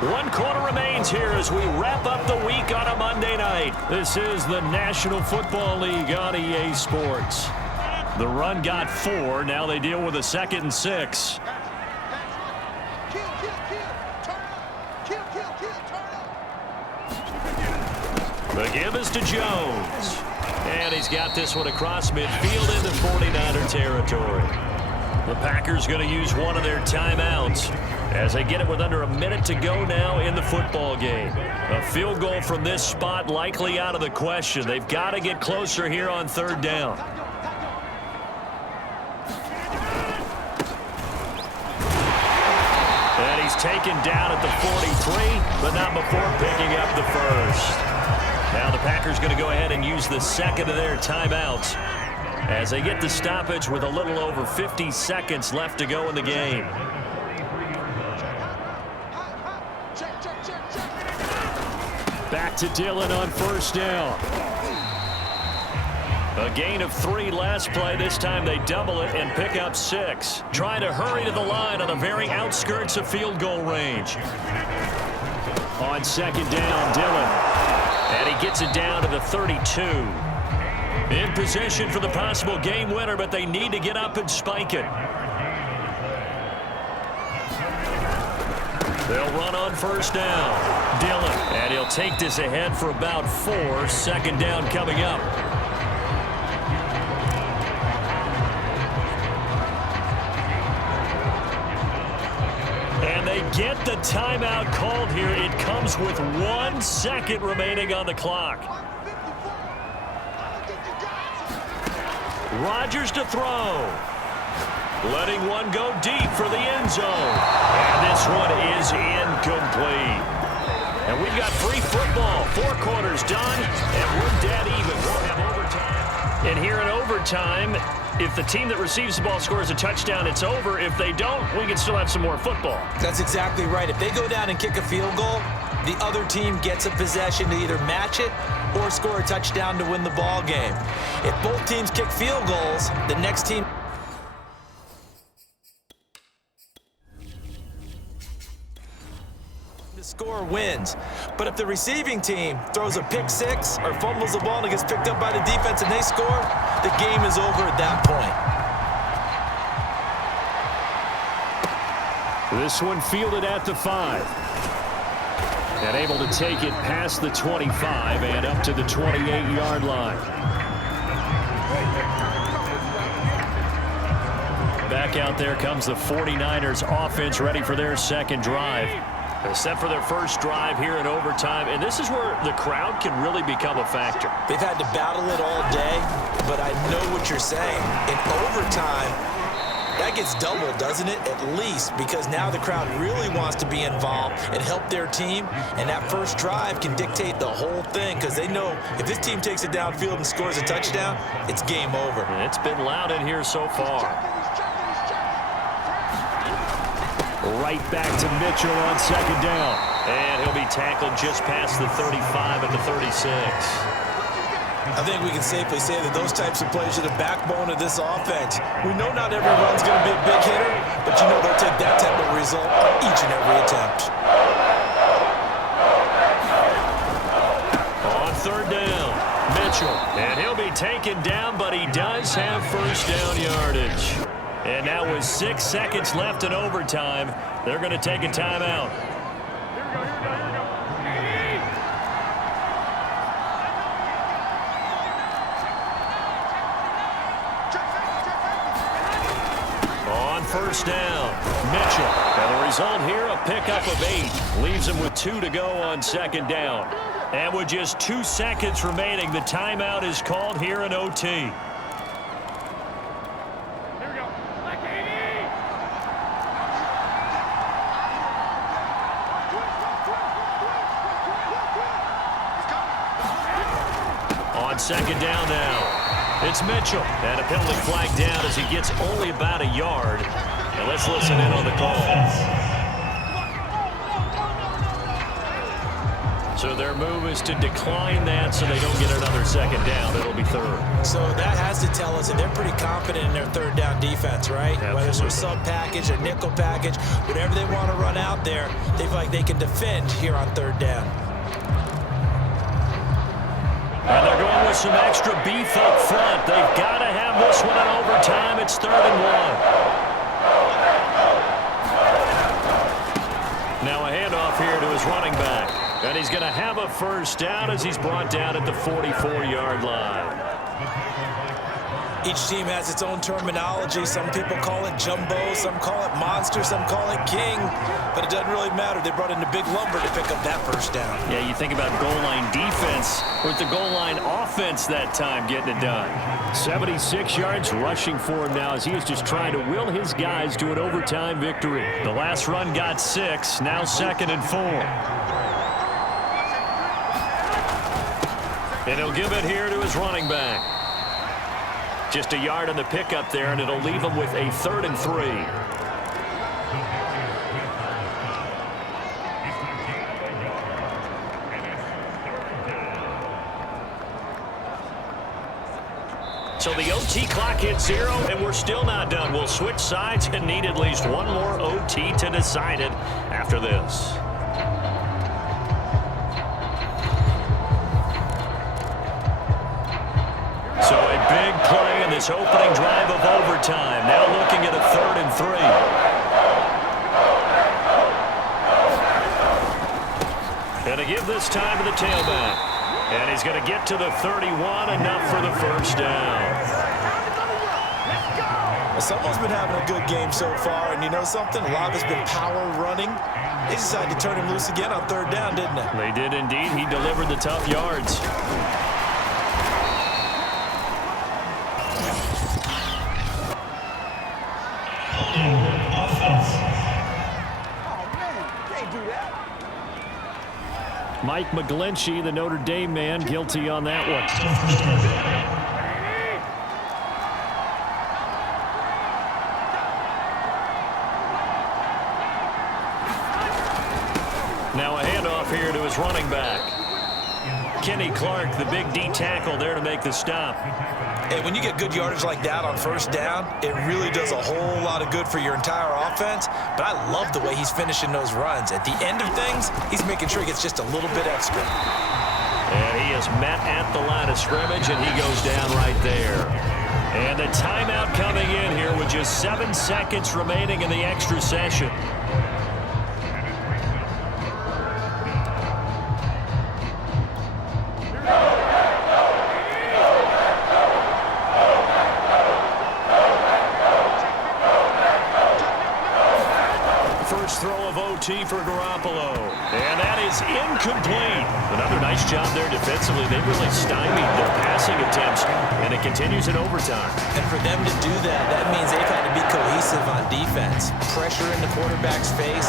1 quarter remains here as we wrap up the week on a Monday night. This is the National Football League on EA Sports. The run got 4. Now they deal with a 2nd and 6. The give is to Jones. And he's got this one across midfield into 49er territory. The Packers going to use one of their timeouts as they get it with under a minute to go now in the football game. A field goal from this spot likely out of the question. They've got to get closer here on 3rd down. And he's taken down at the 43, but not before picking up the first. Now the Packers going to go ahead and use the 2nd of their timeouts as they get the stoppage with a little over 50 seconds left to go in the game. Back to Dillon on 1st down. A gain of 3 last play. This time they double it and pick up 6. Trying to hurry to the line on the very outskirts of field goal range. On 2nd down, Dillon. And he gets it down to the 32. In position for the possible game winner, but they need to get up and spike it. They'll run on 1st down. Dillon. And he'll take this ahead for about 4. 2nd down coming up. Get the timeout called here. It comes with 1 second remaining on the clock. Rodgers to throw. Letting one go deep for the end zone. And this one is incomplete. And we've got free football. 4 quarters done, and we're dead even. We'll have overtime. And here in overtime, if the team that receives the ball scores a touchdown, it's over. If they don't, we can still have some more football. That's exactly right. If they go down and kick a field goal, the other team gets a possession to either match it or score a touchdown to win the ball game. If both teams kick field goals, the next team... the score wins. But if the receiving team throws a pick 6 or fumbles the ball and it gets picked up by the defense and they score, the game is over at that point. This one fielded at the 5. And able to take it past the 25 and up to the 28-yard line. Back out there comes the 49ers offense, ready for their 2nd drive. They're set for their first drive here in overtime, and this is where the crowd can really become a factor. They've had to battle it all day, but I know what you're saying. In overtime, that gets doubled, doesn't it? At least, because now the crowd really wants to be involved and help their team, and that first drive can dictate the whole thing because they know if this team takes it downfield and scores a touchdown, it's game over. And it's been loud in here so far. Right back to Mitchell on 2nd down. And he'll be tackled just past the 35 and the 36. I think we can safely say that those types of plays are the backbone of this offense. We know not every run's going to be a big hitter, but you know they'll take that type of result on each and every attempt. On 3rd down, Mitchell. And he'll be taken down, but he does have 1st down yardage. And now with 6 seconds left in overtime, they're going to take a timeout. On 1st down, Mitchell. And the result here, a pickup of 8. Leaves him with 2 to go on 2nd down. And with just 2 seconds remaining, the timeout is called here in OT. On 2nd down now, it's Mitchell. And a penalty flag down as he gets only about a yard. And let's listen in on the call. So their move is to decline that so they don't get another second down. It'll be third. So that has to tell us that they're pretty confident in their third down defense, right? Absolutely. Whether it's a sub package or nickel package, whatever they want to run out there, they feel like they can defend here on third down. And they're going with some extra beef up front. They've got to have this one in overtime. It's 3rd and 1. Now a handoff here to his running back. And he's going to have a first down as he's brought down at the 44-yard line. Each team has its own terminology. Some people call it jumbo, some call it monster, some call it king. But it doesn't really matter. They brought in the big lumber to pick up that first down. Yeah, you think about goal line defense with the goal line offense that time getting it done. 76 yards rushing for him now as he is just trying to will his guys to an overtime victory. The last run got 6, now 2nd and 4. And he'll give it here to his running back. Just a yard on the pickup there, and it'll leave him with a 3rd and 3. So the OT clock hits 0, and we're still not done. We'll switch sides and need at least one more OT to decide it after this. So a big play in this opening drive of overtime. Now looking at a 3rd and 3. And to give this time to the tailback. And he's going to get to the 31, enough for the first down. Someone's been having a good game so far, and you know something? A lot of it's been power running. They decided to turn him loose again on 3rd down, didn't they? They did indeed. He delivered the tough yards. Mike McGlinchey, the Notre Dame man, guilty on that one. Now a handoff here to his running back. Kenny Clark, the big D tackle there to make the stop. Hey, when you get good yardage like that on 1st down, it really does a whole lot of good for your entire offense. But I love the way he's finishing those runs. At the end of things, he's making sure he gets just a little bit extra. And he is met at the line of scrimmage, and he goes down right there. And the timeout coming in here with just 7 seconds remaining in the extra session. For Garoppolo, and that is incomplete. Another nice job there defensively. They really stymied their passing attempts, and it continues in overtime. And for them to do that, that means they've had to be cohesive on defense. Pressure in the quarterback's face,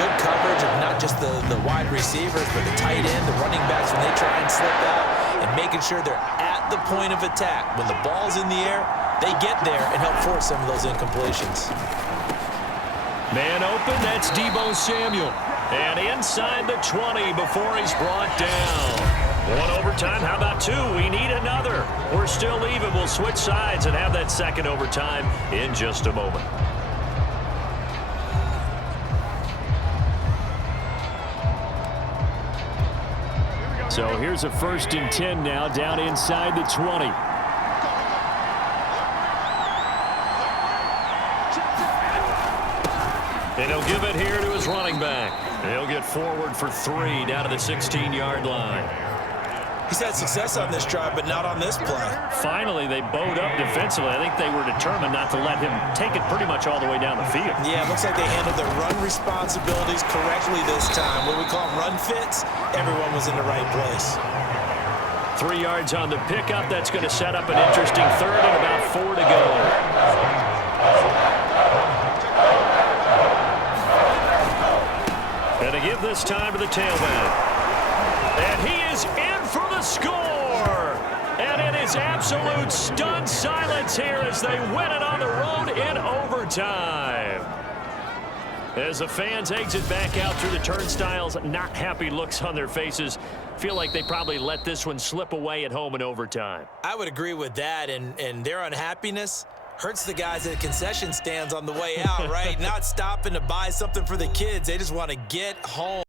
good coverage of not just the wide receivers, but the tight end, the running backs when they try and slip out, and making sure they're at the point of attack. When the ball's in the air, they get there and help force some of those incompletions. Man open, that's Deebo Samuel. And inside the 20 before he's brought down. 1 overtime, how about 2? We need another. We're still even. We'll switch sides and have that second overtime in just a moment. So here's a 1st and 10 now, down inside the 20. And he'll give it here to his running back. He'll get forward for 3 down to the 16-yard line. He's had success on this drive, but not on this play. Finally, they bowed up defensively. I think they were determined not to let him take it pretty much all the way down the field. Yeah, it looks like they handled their run responsibilities correctly this time. What we call them run fits, everyone was in the right place. 3 yards on the pickup. That's going to set up an interesting 3rd and about 4 to go. And to give this time to the tailback. And he is in for the score. And it is absolute stunned silence here as they win it on the road in overtime. As the fans exit back out through the turnstiles, not happy looks on their faces. Feel like they probably let this one slip away at home in overtime. I would agree with that, and their unhappiness hurts the guys at the concession stands on the way out, right? Not stopping to buy something for the kids. They just want to get home.